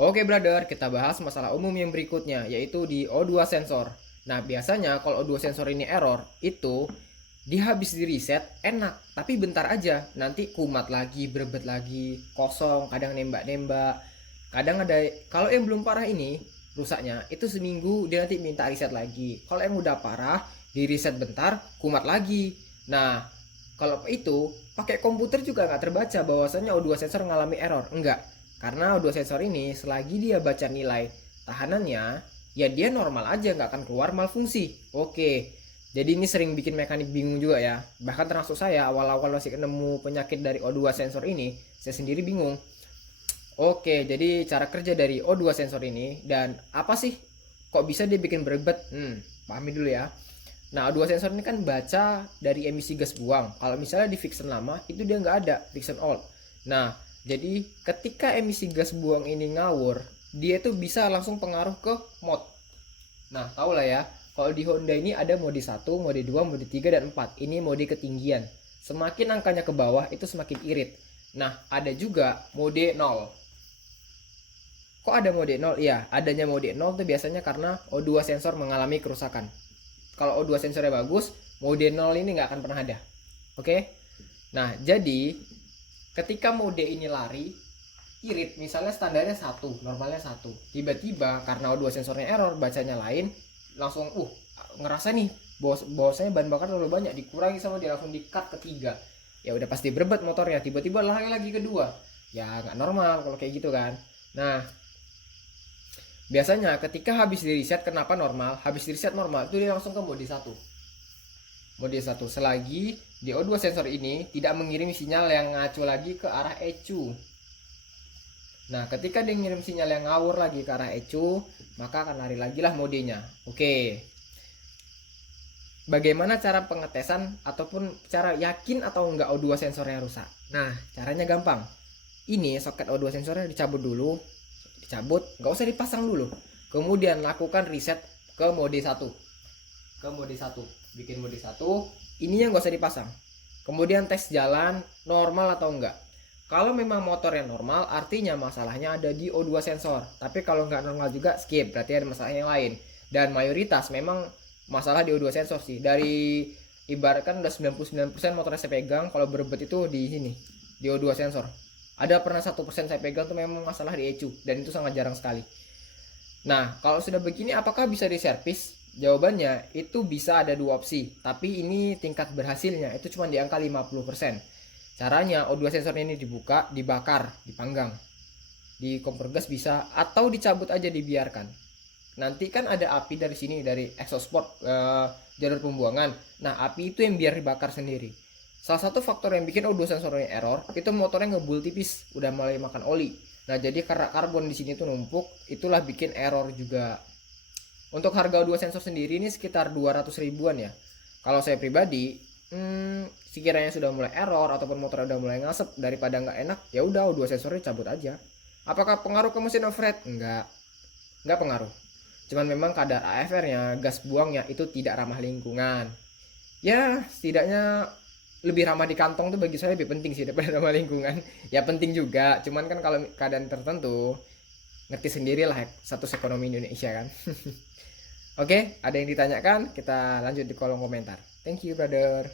Oke brother, kita bahas masalah umum yang berikutnya, yaitu di O2 sensor. Nah biasanya kalau O2 sensor ini error, itu dia habis di reset enak, tapi bentar aja, nanti kumat lagi, berebet lagi, kosong, kadang nembak-nembak. Kadang ada, kalau yang belum parah ini, rusaknya, itu seminggu dia nanti minta reset lagi. Kalau yang udah parah, di reset bentar, kumat lagi. Nah, kalau itu pakai komputer juga nggak terbaca bahwasanya O2 sensor mengalami error. Enggak. Karena O2 sensor ini selagi dia baca nilai tahanannya, ya dia normal aja, nggak akan keluar malfungsi. Oke. Jadi ini sering bikin mekanik bingung juga ya. Bahkan termasuk saya awal-awal masih ketemu penyakit dari O2 sensor ini, saya sendiri bingung. Oke, jadi cara kerja dari O2 sensor ini dan apa sih kok bisa dia bikin berebet? Pahami dulu ya. Nah, O2 sensor ini kan baca dari emisi gas buang. Kalau misalnya di fiction lama, itu dia nggak ada, fiction all. Nah, jadi ketika emisi gas buang ini ngawur, dia itu bisa langsung pengaruh ke mod. Nah, tau lah ya, kalau di Honda ini ada mode 1, mode 2, mode 3, dan 4. Ini mode ketinggian. Semakin angkanya ke bawah, itu semakin irit. Nah, ada juga mode 0. Kok ada mode 0? Iya, adanya mode 0 itu biasanya karena O2 sensor mengalami kerusakan. Kalau O2 sensornya bagus, mode 0 ini nggak akan pernah ada. Oke? Nah, jadi ketika mode ini lari, irit, misalnya standarnya 1, normalnya 1. Tiba-tiba karena O2 sensornya error, bacanya lain, langsung ngerasa nih bahwasanya bahan bakar terlalu banyak, dikurangi sama dia, langsung di-cut ke 3. Ya udah pasti berebet motornya, tiba-tiba lari lagi ke 2. Ya nggak normal kalau kayak gitu kan. Nah, biasanya ketika habis di reset, kenapa normal? Habis di reset normal itu dia langsung ke mode 1. Mode 1 selagi di O2 sensor ini tidak mengirim sinyal yang ngaco lagi ke arah ECU. Nah, ketika dia ngirim sinyal yang ngawur lagi ke arah ECU, maka akan lari lagi lah modenya. Oke. Bagaimana cara pengetesan ataupun cara yakin atau enggak O2 sensornya rusak? Nah, caranya gampang. Ini soket O2 sensornya dicabut dulu, dicabut, nggak usah dipasang dulu. Kemudian lakukan reset ke mode 1. Ke mode 1, bikin mode 1, ininya nggak usah dipasang. Kemudian tes jalan normal atau enggak. Kalau memang motornya normal, artinya masalahnya ada di O2 sensor. Tapi kalau nggak normal juga skip, berarti ada masalah yang lain. Dan mayoritas memang masalah di O2 sensor sih. Dari ibaratkan udah 99% motor saya pegang kalau berebet itu di sini, di O2 sensor. Ada pernah 1% saya pegang tuh memang masalah di ECU, dan itu sangat jarang sekali. Nah, kalau sudah begini apakah bisa diservis? Jawabannya itu bisa, ada dua opsi, tapi ini tingkat berhasilnya itu cuma di angka 50%. Caranya O2 sensor ini dibuka, dibakar, dipanggang. Di kompor gas bisa, atau dicabut aja dibiarkan. Nanti kan ada api dari sini, dari exhaust port, jalur pembuangan. Nah, api itu yang biar dibakar sendiri. Salah satu faktor yang bikin O2 sensornya error itu motornya ngebul tipis, udah mulai makan oli. Nah, jadi karena karbon di sini tuh numpuk, itulah bikin error juga. Untuk harga O2 sensor sendiri ini sekitar 200 ribuan ya. Kalau saya pribadi, sekiranya sudah mulai error ataupun motor udah mulai ngasep, daripada nggak enak, ya udah O2 sensornya cabut aja. Apakah pengaruh ke mesin overhead? Nggak pengaruh. Cuman memang kadar AFR-nya, gas buangnya itu tidak ramah lingkungan. Ya, setidaknya lebih ramah di kantong tuh bagi saya lebih penting sih daripada ramah lingkungan. Ya penting juga, cuman kan kalau keadaan tertentu, ngerti sendirilah status ekonomi Indonesia kan. Oke, ada yang ditanyakan? Kita lanjut di kolom komentar. Thank you, brother.